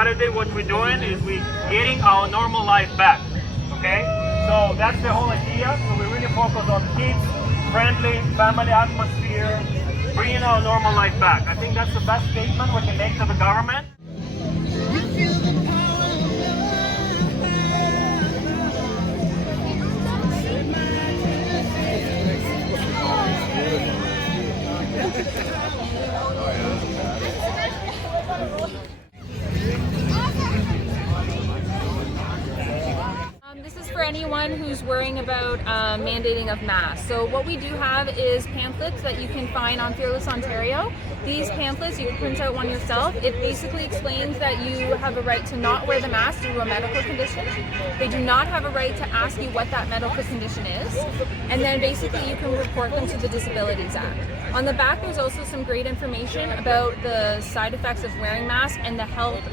Saturday, what we're doing is we're getting our normal life back. Okay? So that's the whole idea. So we really focus on kids, friendly, family atmosphere, bringing our normal life back. I think that's the best statement we can make to the government. This is for anyone who's worrying about mandating of masks. So what we do have is pamphlets that you can find on Fearless Ontario. These pamphlets, you can print out one yourself. It basically explains that you have a right to not wear the mask due to a medical condition. They do not have a right to ask you what that medical condition is. And then basically you can report them to the Disabilities Act. On the back, there's also some great information about the side effects of wearing masks and the health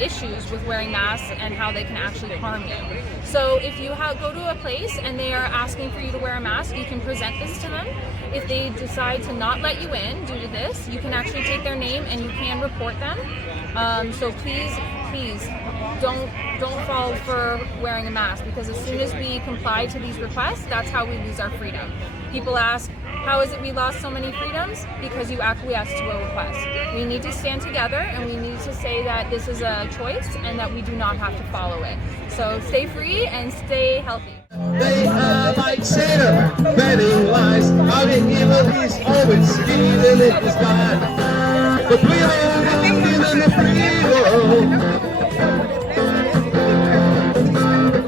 issues with wearing masks and how they can actually harm you. So if you go to a place and they are asking for you to wear a mask, you can present this to them. If they decide to not let you in due to this, you can actually take their name and you can report them. So please don't fall for wearing a mask, because as soon as we comply to these requests, that's how we lose our freedom. People ask, how is it we lost so many freedoms? Because you acquiesced to a request. We need to stand together and we need to say that this is a choice and that we do not have to follow it. So stay free and stay healthy. They are like Satan, betting lies. How the evil is always hidden in the sky. But we are walking in the free world.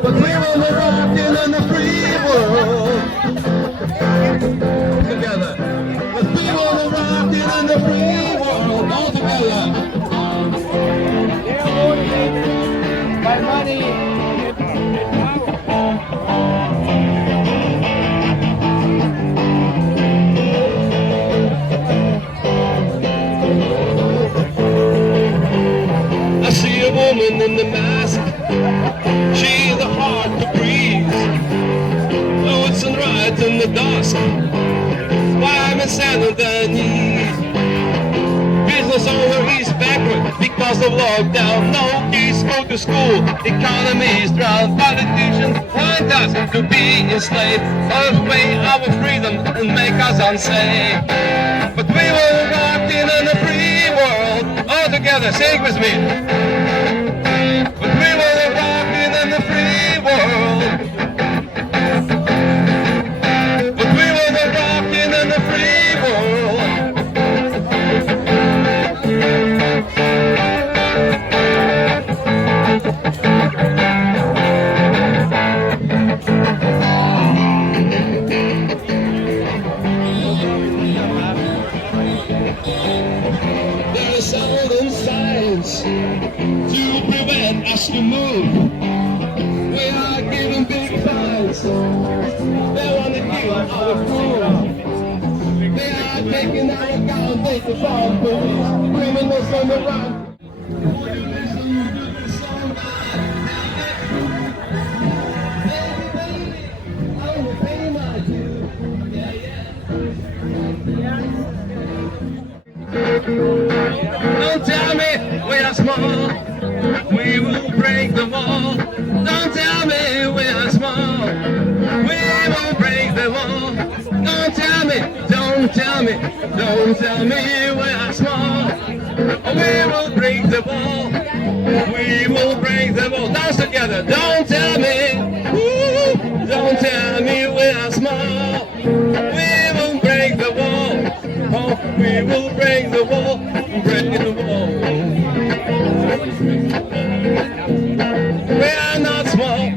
But we are walking in the free world. Together. But we are walking in the free world. All together. They're motivated by money. In the mask, she's the heart to breathe. Oh, it's right in the dusk. Why am I standing the knees? Business owner is backward because of lockdown. No kids go to school. Economy is drowned. Politicians want us to be enslaved. Away our freedom and make us unsafe. But we will walk in a free world. All together, sing with me. But we were walking in the free world. But we were walking in the free world. There is sound and science to prevent us to move. We are giving big fines. They want to kill our food. They are taking our account, they can find police, criminals on the run. Don't tell me we are small, we will break the wall. Don't tell me we are small, we will break the wall. Don't tell me, don't tell me, don't tell me we are small. We will break the wall, we will break the wall. Dance together, don't tell me, woo, don't tell me we are small. We will break the wall. Oh, we will break the wall, break the wall. We are not small.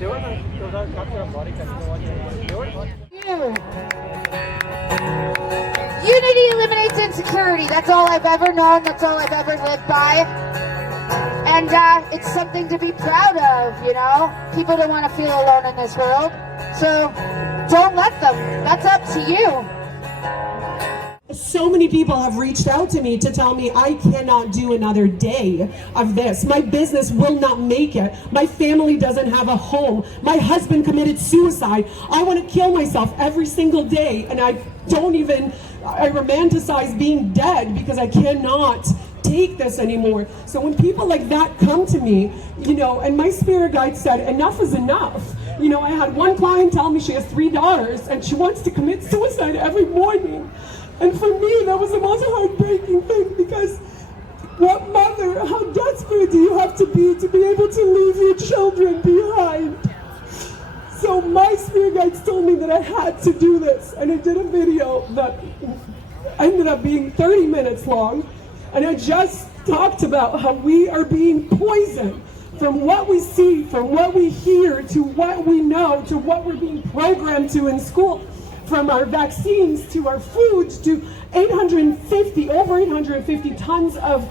Unity eliminates insecurity. That's all I've ever known. That's all I've ever lived by. And it's something to be proud of, you know? People don't want to feel alone in this world. So don't let them. That's up to you. So many people have reached out to me to tell me I cannot do another day of this. My business will not make it. My family doesn't have a home. My husband committed suicide. I want to kill myself every single day, and I romanticize being dead because I cannot take this anymore. So when people like that come to me, you know, and my spirit guide said, enough is enough. You know, I had one client tell me she has 3 daughters and she wants to commit suicide every morning. And for me, that was the most heartbreaking thing, because what mother, how desperate do you have to be able to leave your children behind? So my spirit guides told me that I had to do this, and I did a video that ended up being 30 minutes long, and I just talked about how we are being poisoned from what we see, from what we hear, to what we know, to what we're being programmed to in school. From our vaccines to our foods to over 850 tons of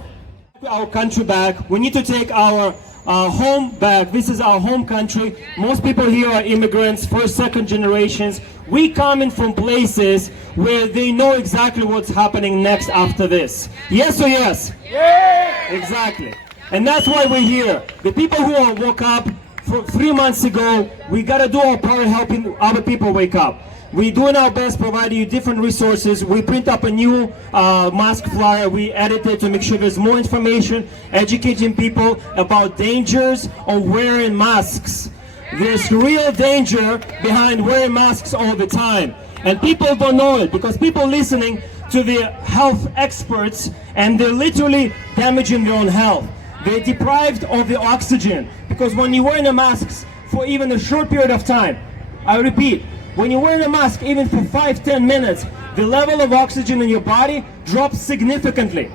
our country back. We need to take our home back. This is our home country. Most people here are immigrants, first, second generations. We come in from places where they know exactly what's happening next after this. Yes or yes? Yeah! Exactly. And that's why we're here. The people who woke up 3 months ago, we gotta do our part helping other people wake up. We're doing our best providing you different resources. We print up a new mask flyer. We edit it to make sure there's more information, educating people about dangers of wearing masks. There's real danger behind wearing masks all the time. And people don't know it because people listening to the health experts, and they're literally damaging their own health. They're deprived of the oxygen because when you're wearing a mask for even a short period of time, I repeat, when you're wearing a mask, even for 5-10 minutes, the level of oxygen in your body drops significantly.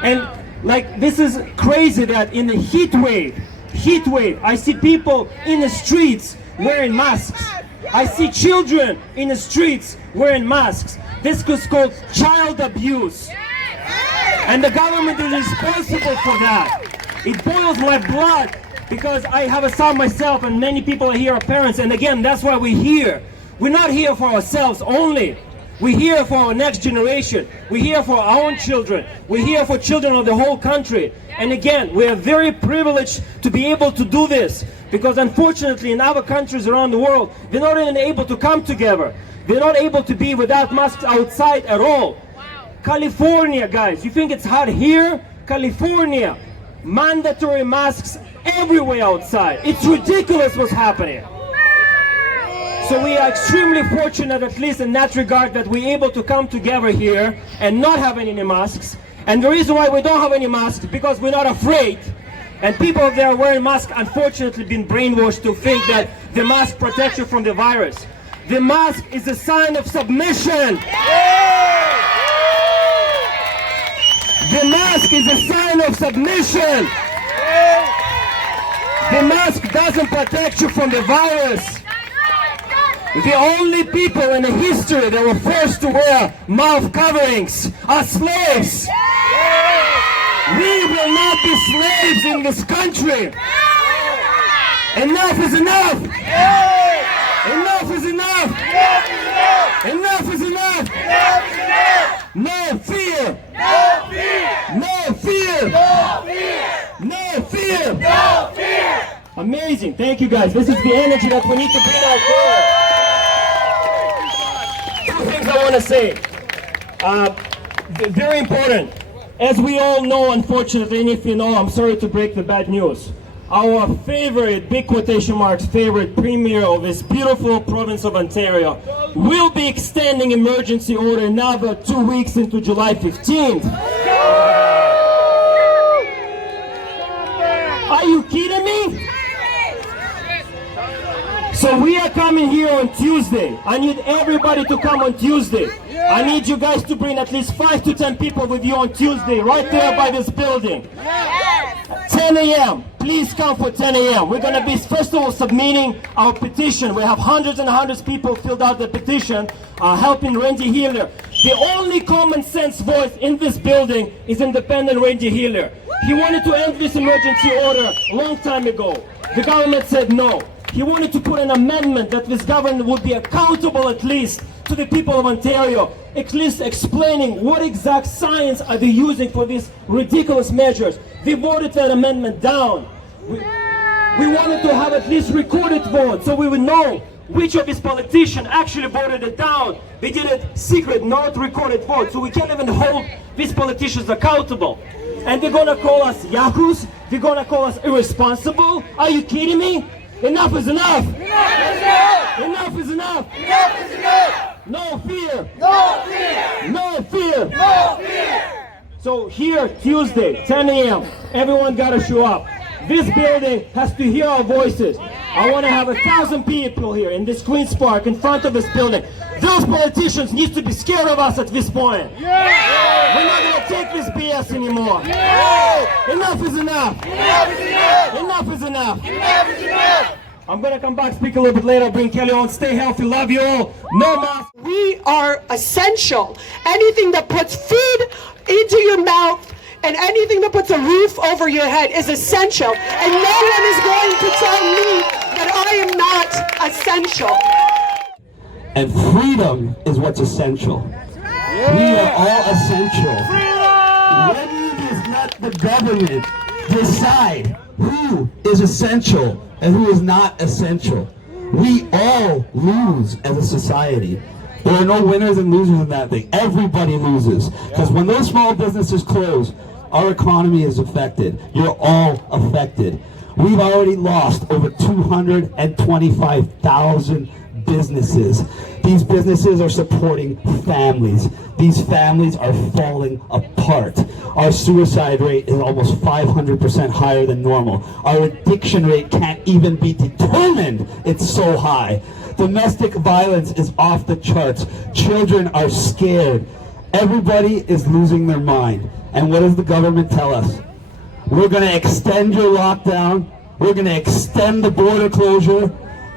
And like, this is crazy that in the heat wave, I see people in the streets wearing masks. I see children in the streets wearing masks. This is called child abuse. And the government is responsible for that. It boils my blood because I have a son myself, and many people here are parents. And again, that's why we're here. We're not here for ourselves only. We're here for our next generation. We're here for our own children. We're here for children of the whole country. And again, we are very privileged to be able to do this, because unfortunately in other countries around the world, they're not even able to come together. They're not able to be without masks outside at all. California, guys, you think it's hot here? California, mandatory masks everywhere outside. It's ridiculous what's happening. So we are extremely fortunate, at least in that regard, that we're able to come together here and not have any masks. And the reason why we don't have any masks, because we're not afraid. And people that are wearing masks, unfortunately, been brainwashed to think that the mask protects you from the virus. The mask is a sign of submission. The mask is a sign of submission. The mask doesn't protect you from the virus. The only people in the history that were forced to wear mouth coverings are slaves. We will not be slaves in this country. Enough is enough. Enough is enough. Enough is enough. No fear. No fear. No fear. No fear. No fear. Amazing. Thank you, guys. This is the energy that we need to bring out there. Two things I want to say. Very important. As we all know, unfortunately, and if you know, I'm sorry to break the bad news. Our favorite, big quotation marks, favorite premier of this beautiful province of Ontario will be extending emergency order another 2 weeks into July 15th. Are you kidding me? So we are coming here on Tuesday. I need everybody to come on Tuesday. I need you guys to bring at least 5 to 10 people with you on Tuesday, right there by this building. 10 a.m. Please come for 10 a.m. We're going to be, first of all, submitting our petition. We have hundreds and hundreds of people filled out the petition, helping Randy Healer. The only common sense voice in this building is independent Randy Healer. He wanted to end this emergency order a long time ago. The government said no. He wanted to put an amendment that this government would be accountable at least to the people of Ontario, at least explaining what exact science are they using for these ridiculous measures. They voted that amendment down. We wanted to have at least recorded vote so we would know which of these politicians actually voted it down. They did it secret, not recorded vote, so we can't even hold these politicians accountable. And they're gonna call us yahoos? They're gonna call us irresponsible? Are you kidding me? Enough is enough! Enough is enough! Enough is enough! Enough is enough! No fear! No fear! No fear! No fear! So here, Tuesday, 10 a.m., everyone gotta show up. This building has to hear our voices. I want to have 1,000 people here in this Queen's Park in front of this building. Those politicians need to be scared of us at this point. Yeah. We're not going to take this BS anymore. Yeah. Enough is enough. Enough is enough. Enough is enough. Enough is enough. I'm going to come back, speak a little bit later, bring Kelly on. Stay healthy, love you all. No mask. We are essential. Anything that puts food into your mouth and anything that puts a roof over your head is essential. And no one is going to tell me that I am not essential. And freedom is what's essential. We are all essential. When you just let the government decide who is essential and who is not essential, we all lose as a society. There are no winners and losers in that thing. Everybody loses. Because when those small businesses close, our economy is affected. You're all affected. We've already lost over 225,000 businesses. These businesses are supporting families. These families are falling apart. Our suicide rate is almost 500% higher than normal. Our addiction rate can't even be determined. It's so high. Domestic violence is off the charts. Children are scared. Everybody is losing their mind. And what does the government tell us? We're going to extend your lockdown, we're going to extend the border closure,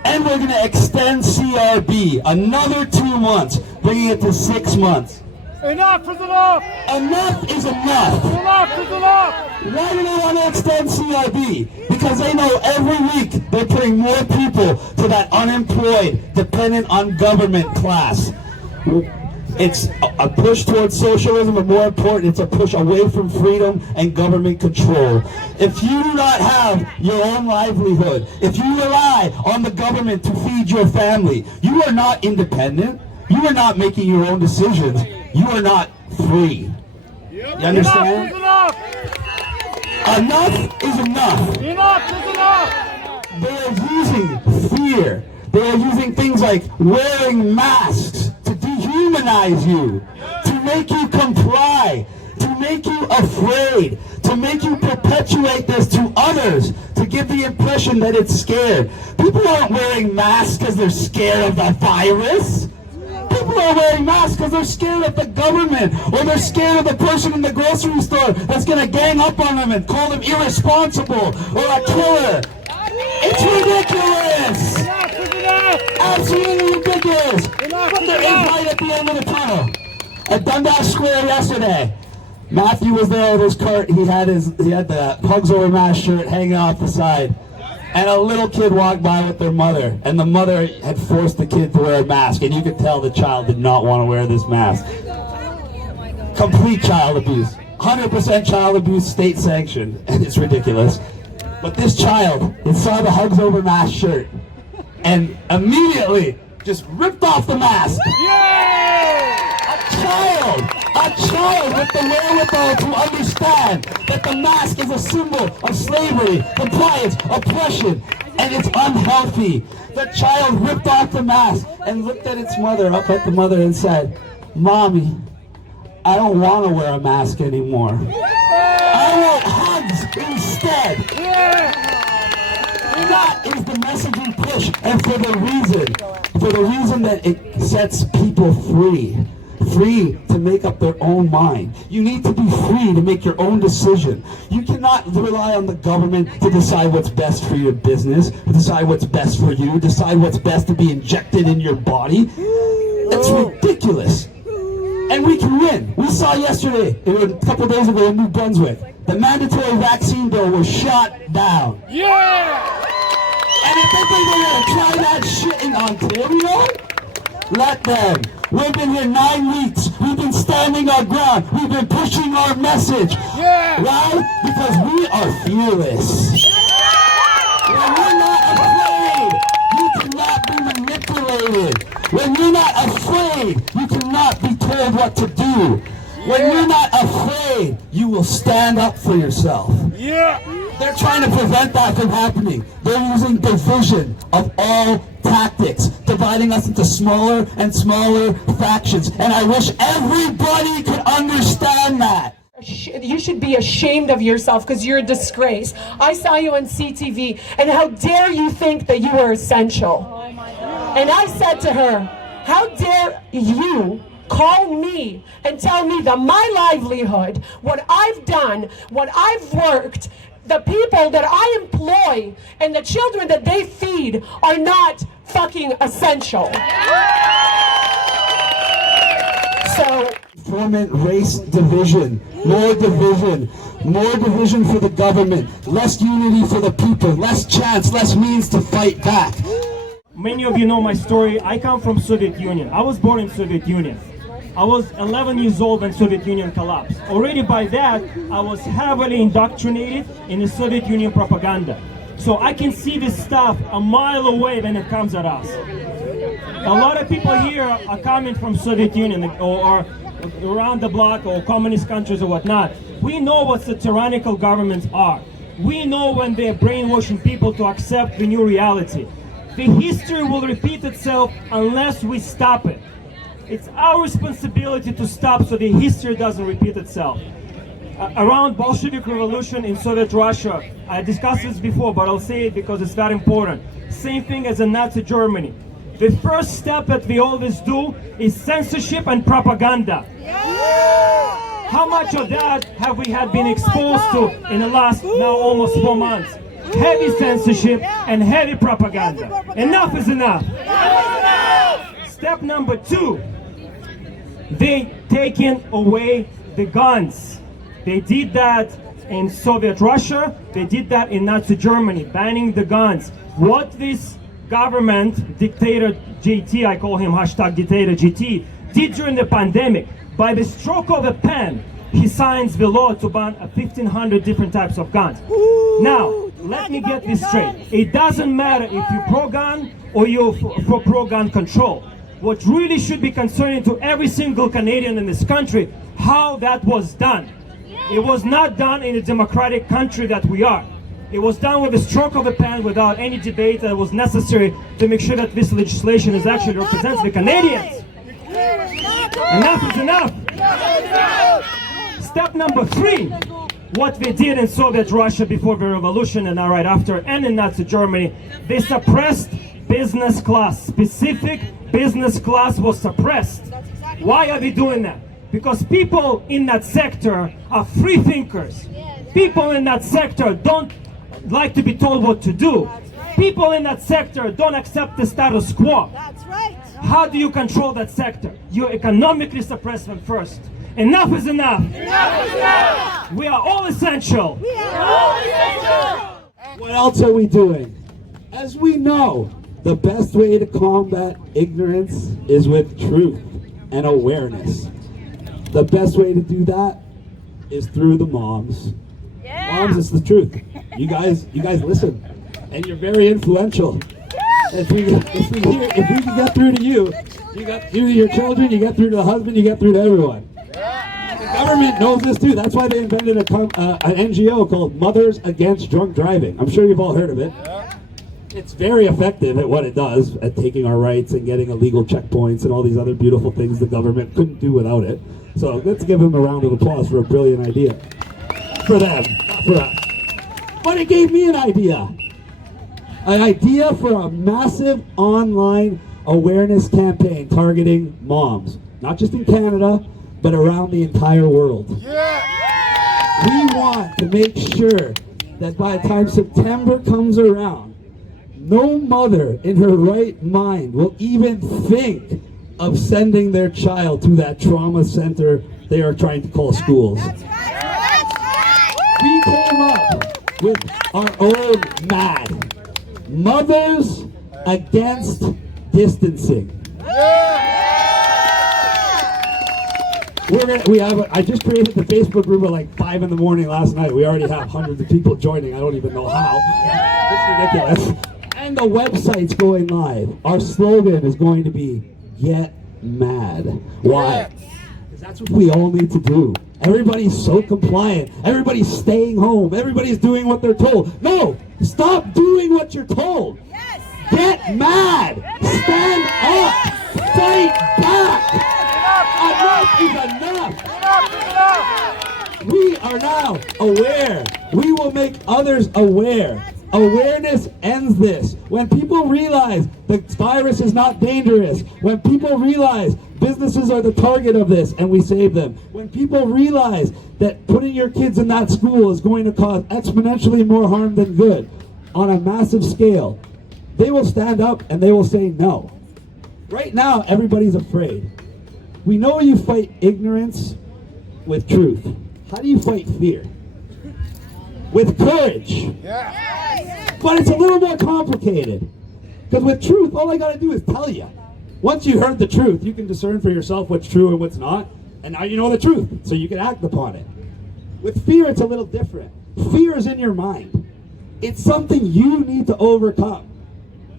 and we're going to extend CRB another 2 months, bringing it to 6 months. Enough is enough! Enough is enough! Enough is enough! Why do they want to extend CRB? Because they know every week they're putting more people to that unemployed, dependent on government class. It's a push towards socialism, but more important, it's a push away from freedom and government control. If you do not have your own livelihood, if you rely on the government to feed your family, you are not independent. You are not making your own decisions. You are not free. You understand? Enough is enough! Enough is enough. Enough is enough! They are using fear. They are using things like wearing masks to dehumanize you, to make you comply, to make you afraid, to make you perpetuate this to others, to give the impression that it's scared. People aren't wearing masks because they're scared of the virus. People are wearing masks because they're scared of the government, or they're scared of the person in the grocery store that's going to gang up on them and call them irresponsible or a killer. It's ridiculous! Absolutely ridiculous! But there is light at the end of the tunnel. At Dundas Square yesterday, Matthew was there with his cart. He had the Hugs Over Mass shirt hanging off the side. And a little kid walked by with their mother, and the mother had forced the kid to wear a mask, and you could tell the child did not want to wear this mask. Complete child abuse. 100% child abuse, state sanctioned, and it's ridiculous. But this child, he saw the Hugs Over Mass shirt, and immediately just ripped off the mask. A child with the wherewithal to understand that the mask is a symbol of slavery, compliance, oppression, and it's unhealthy. The child ripped off the mask and looked at its mother, up at the mother, and said, "Mommy, I don't want to wear a mask anymore. I want hugs instead." That is the messaging push, and for the reason that it sets people free. free to make up their own mind. You need to be free to make your own decision. You cannot rely on the government to decide what's best for your business, to decide what's best for you, decide what's best to be injected in your body. That's ridiculous. And we can win. We saw yesterday, a couple days ago in New Brunswick, the mandatory vaccine bill was shot down. Yeah! And if they think they're going to try that shit in Ontario, let them. We've been here 9 weeks. We've been standing our ground. We've been pushing our message. Yeah! Why? Because we are fearless. When we're not afraid, you cannot be manipulated. When you're not afraid, you cannot be told what to do. When you're not afraid, you will stand up for yourself. Yeah! They're trying to prevent that from happening. They're using division of all tactics, dividing us into smaller and smaller factions. And I wish everybody could understand that. You should be ashamed of yourself because you're a disgrace. I saw you on CTV, and how dare you think that you were essential? And I said to her, how dare you call me and tell me that my livelihood, what I've done, what I've worked, the people that I employ, and the children that they feed are not fucking essential. So, Formant race division, more division for the government, less unity for the people, less chance, less means to fight back. Many of you know my story. I come from Soviet Union. I was born in Soviet Union. I was 11 years old when Soviet Union collapsed. Already by that, I was heavily indoctrinated in the Soviet Union propaganda. So I can see this stuff a mile away when it comes at us. A lot of people here are coming from Soviet Union or around the block or communist countries or whatnot. We know what the tyrannical governments are. We know when they're brainwashing people to accept the new reality. The history will repeat itself unless we stop it. It's our responsibility to stop so the history doesn't repeat itself. Around Bolshevik Revolution in Soviet Russia, I discussed this before, but I'll say it because it's very important. Same thing as in Nazi Germany. The first step that we always do is censorship and propaganda. Yeah! How much of that have we been exposed to in the last now almost 4 months? Heavy censorship and heavy propaganda. Enough is enough. Step number 2. They taken away the guns. They did that in Soviet Russia. They did that in Nazi Germany, banning the guns. What this government, dictator JT, I call him #dictator GT, did during the pandemic, by the stroke of a pen, he signs the law to ban 1,500 different types of guns. Now, let me get this straight. It doesn't matter if you're pro-gun or you're for pro-gun control. What really should be concerning to every single Canadian in this country, how that was done. It was not done in a democratic country that we are. It was done with a stroke of a pen without any debate that was necessary to make sure that this legislation is actually represents the Canadians. Enough is enough. Step number 3, what they did in Soviet Russia before the revolution and right after, and in Nazi Germany, they suppressed business class. Specific business class was suppressed. Why are they doing that? Because people in that sector are free thinkers. People in that sector don't like to be told what to do. People in that sector don't accept the status quo. That's right. How do you control that sector? You economically suppress them first. Enough is enough. Enough is enough. We are all essential. We are all essential. What else are we doing? As we know, the best way to combat ignorance is with truth and awareness. The best way to do that is through the moms. Moms, it's the truth. You guys listen, and you're very influential. If we can get through to you, you get through to your children, you get through to the husband, you get through to everyone. The government knows this too. That's why they invented an NGO called Mothers Against Drunk Driving. I'm sure you've all heard of it. It's very effective at what it does, at taking our rights and getting illegal checkpoints and all these other beautiful things the government couldn't do without it. So let's give them a round of applause for a brilliant idea. For them, not for us. But it gave me an idea. An idea for a massive online awareness campaign targeting moms. not just in Canada, but around the entire world. We want to make sure that by the time September comes around, no mother in her right mind will even think of sending their child to that trauma center they are trying to call schools. We came up with our own MAD, Mothers Against Distancing. I just created the Facebook group at like 5 in the morning last night. We already have hundreds of people joining. I don't even know how. It's ridiculous. And the website's going live. Our slogan is going to be, Get Mad. Why? Because that's what we all need to do. Everybody's so compliant. Everybody's staying home. Everybody's doing what they're told. No! Stop doing what you're told. Get mad! Stand up! Fight back! Enough is enough! We are now aware. We will make others aware. Awareness ends this. When people realize the virus is not dangerous, when people realize businesses are the target of this and we save them, when people realize that putting your kids in that school is going to cause exponentially more harm than good on a massive scale, they will stand up and they will say no. Right now, everybody's afraid. We know you fight ignorance with truth. How do you fight fear? With courage. But it's a little more complicated. Because with truth, all I got to do is tell you. Once you heard the truth, you can discern for yourself what's true and what's not. And now you know the truth, so you can act upon it. With fear, it's a little different. Fear is in your mind. It's something you need to overcome.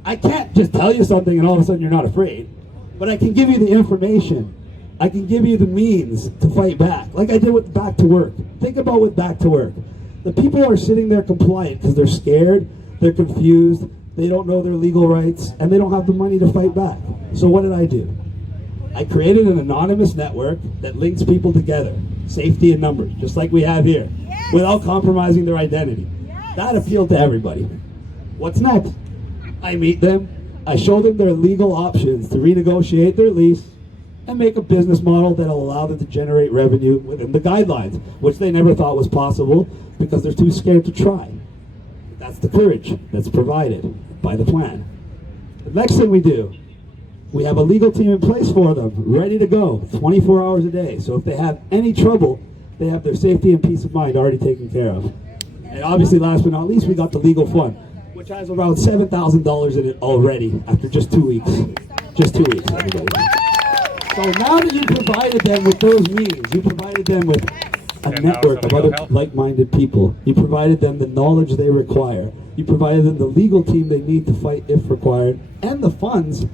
I can't just tell you something and all of a sudden you're not afraid. But I can give you the information. I can give you the means to fight back. Like I did with Back to Work. Think about with Back to Work. The people are sitting there compliant because they're scared, they're confused, they don't know their legal rights, and they don't have the money to fight back. So what did I do? I created an anonymous network that links people together, safety in numbers, just like we have here, without compromising their identity. That appealed to everybody. What's next? I meet them, I show them their legal options to renegotiate their lease and make a business model that will allow them to generate revenue within the guidelines, which they never thought was possible because they're too scared to try. That's the courage that's provided by the plan. The next thing we do, we have a legal team in place for them, ready to go, 24 hours a day. So if they have any trouble, they have their safety and peace of mind already taken care of. And obviously, last but not least, we got the legal fund, which has around $7,000 in it already after just 2 weeks. Just 2 weeks, everybody. So now that you provided them with those means, you provided them with a network of other like-minded people, you provided them the knowledge they require, you provided them the legal team they need to fight if required, and the funds,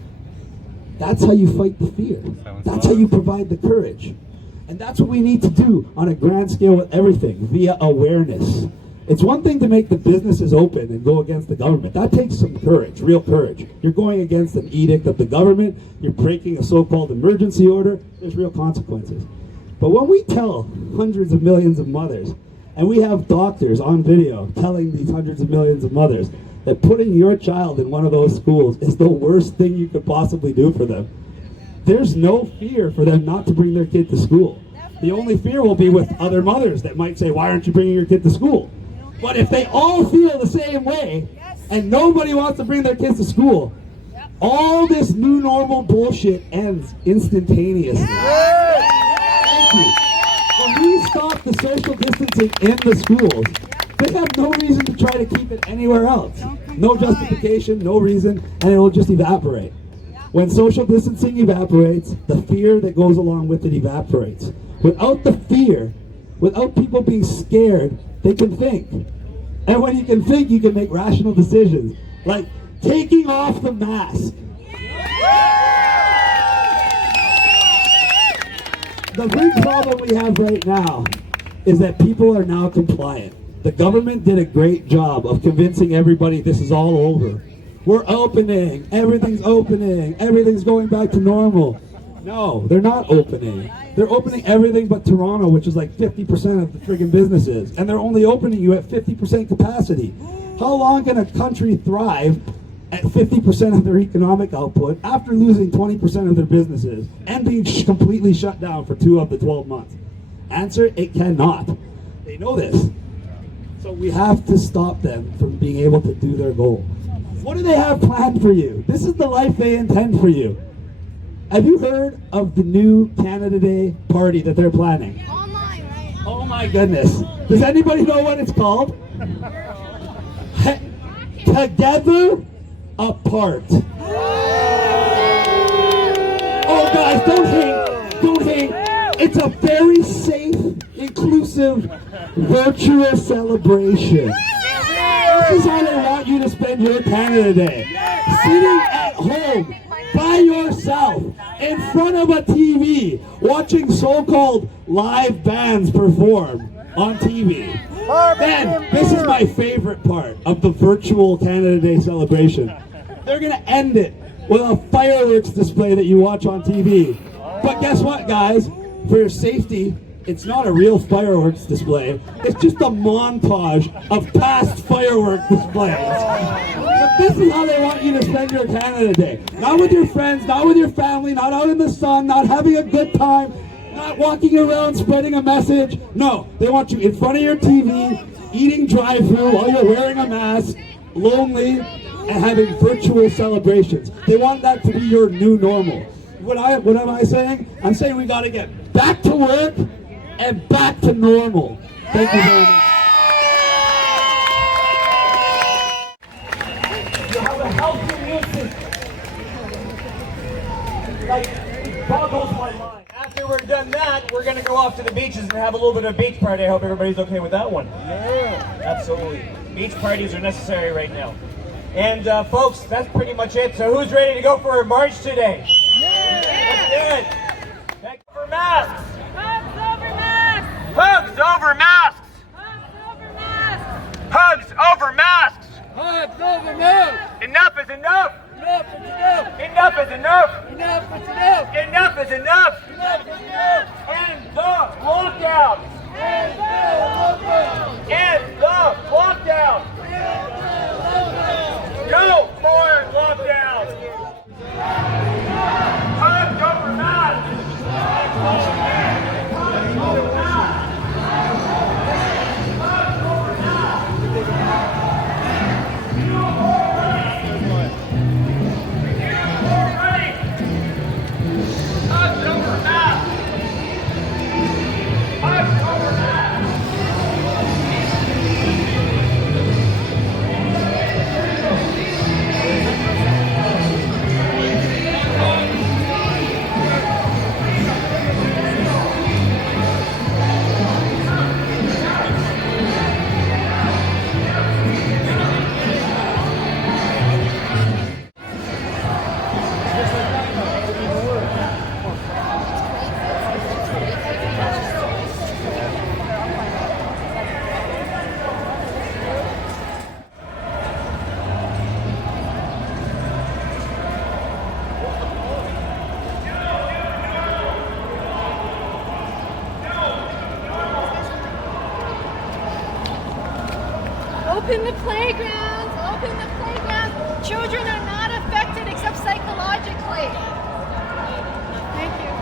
that's how you fight the fear. That's how you provide the courage. And that's what we need to do on a grand scale with everything, via awareness. It's one thing to make the businesses open and go against the government. That takes some courage, real courage. You're going against an edict of the government, you're breaking a so-called emergency order, there's real consequences. But when we tell hundreds of millions of mothers, and we have doctors on video telling these hundreds of millions of mothers that putting your child in one of those schools is the worst thing you could possibly do for them, there's no fear for them not to bring their kid to school. The only fear will be with other mothers that might say, why aren't you bringing your kid to school? But if they all feel the same way, and nobody wants to bring their kids to school, all this new normal bullshit ends instantaneously. Thank you. When we stop the social distancing in the schools, they have no reason to try to keep it anywhere else. No justification, no reason, and it will just evaporate. When social distancing evaporates, the fear that goes along with it evaporates. Without the fear, without people being scared, they can think. And when you can think, you can make rational decisions. Like taking off the mask. The big problem we have right now is that people are now compliant. The government did a great job of convincing everybody this is all over. We're opening, everything's going back to normal. No, they're not opening. They're opening everything but Toronto, which is like 50% of the friggin' businesses. And they're only opening you at 50% capacity. How long can a country thrive at 50% of their economic output after losing 20% of their businesses and being completely shut down for 2 of the 12 months? Answer, it cannot. They know this. So we have to stop them from being able to do their goal. What do they have planned for you? This is the life they intend for you. Have you heard of the new Canada Day party that they're planning? Online, right? Oh my goodness. Does anybody know what it's called? Together Apart. Oh guys, don't hate. Don't hate. It's a very safe, inclusive, virtual celebration. This is how they want you to spend your Canada Day. Sitting at home by yourself in front of a TV watching so-called live bands perform on TV. Then, this is my favorite part of the virtual Canada Day celebration. They're going to end it with a fireworks display that you watch on TV. But guess what, guys? For your safety, it's not a real fireworks display. It's just a montage of past fireworks displays. But this is how they want you to spend your Canada Day. Not with your friends, not with your family, not out in the sun, not having a good time, not walking around spreading a message. No, they want you in front of your TV, eating drive-thru while you're wearing a mask, lonely, and having virtual celebrations. They want that to be your new normal. What am I saying? I'm saying we got to get back to work and back to normal. Thank you very much. You have a healthy immune system. Like, it boggles my mind. After we're done that, we're going to go off to the beaches and have a little bit of a beach party. I hope everybody's okay with that one. Yeah. Absolutely. Beach parties are necessary right now. And folks, that's pretty much it. So who's ready to go for a march today? Yeah. That's good. Thank you for masks. Hugs over masks! Hugs over masks. Hugs over masks! Hugs over masks. Hugs over masks! Enough is enough. Enough is enough! Enough is enough. Enough is enough! Enough is enough. Enough is enough! End the lockdown. End the lockdown! End the lockdown. No more lockdown. Hugs over masks. Hugs over masks. Hugs over masks. Hugs over masks. Ready. Hugs over masks. Hugs over masks. Open the playgrounds! Open the playgrounds! Children are not affected except psychologically. Thank you.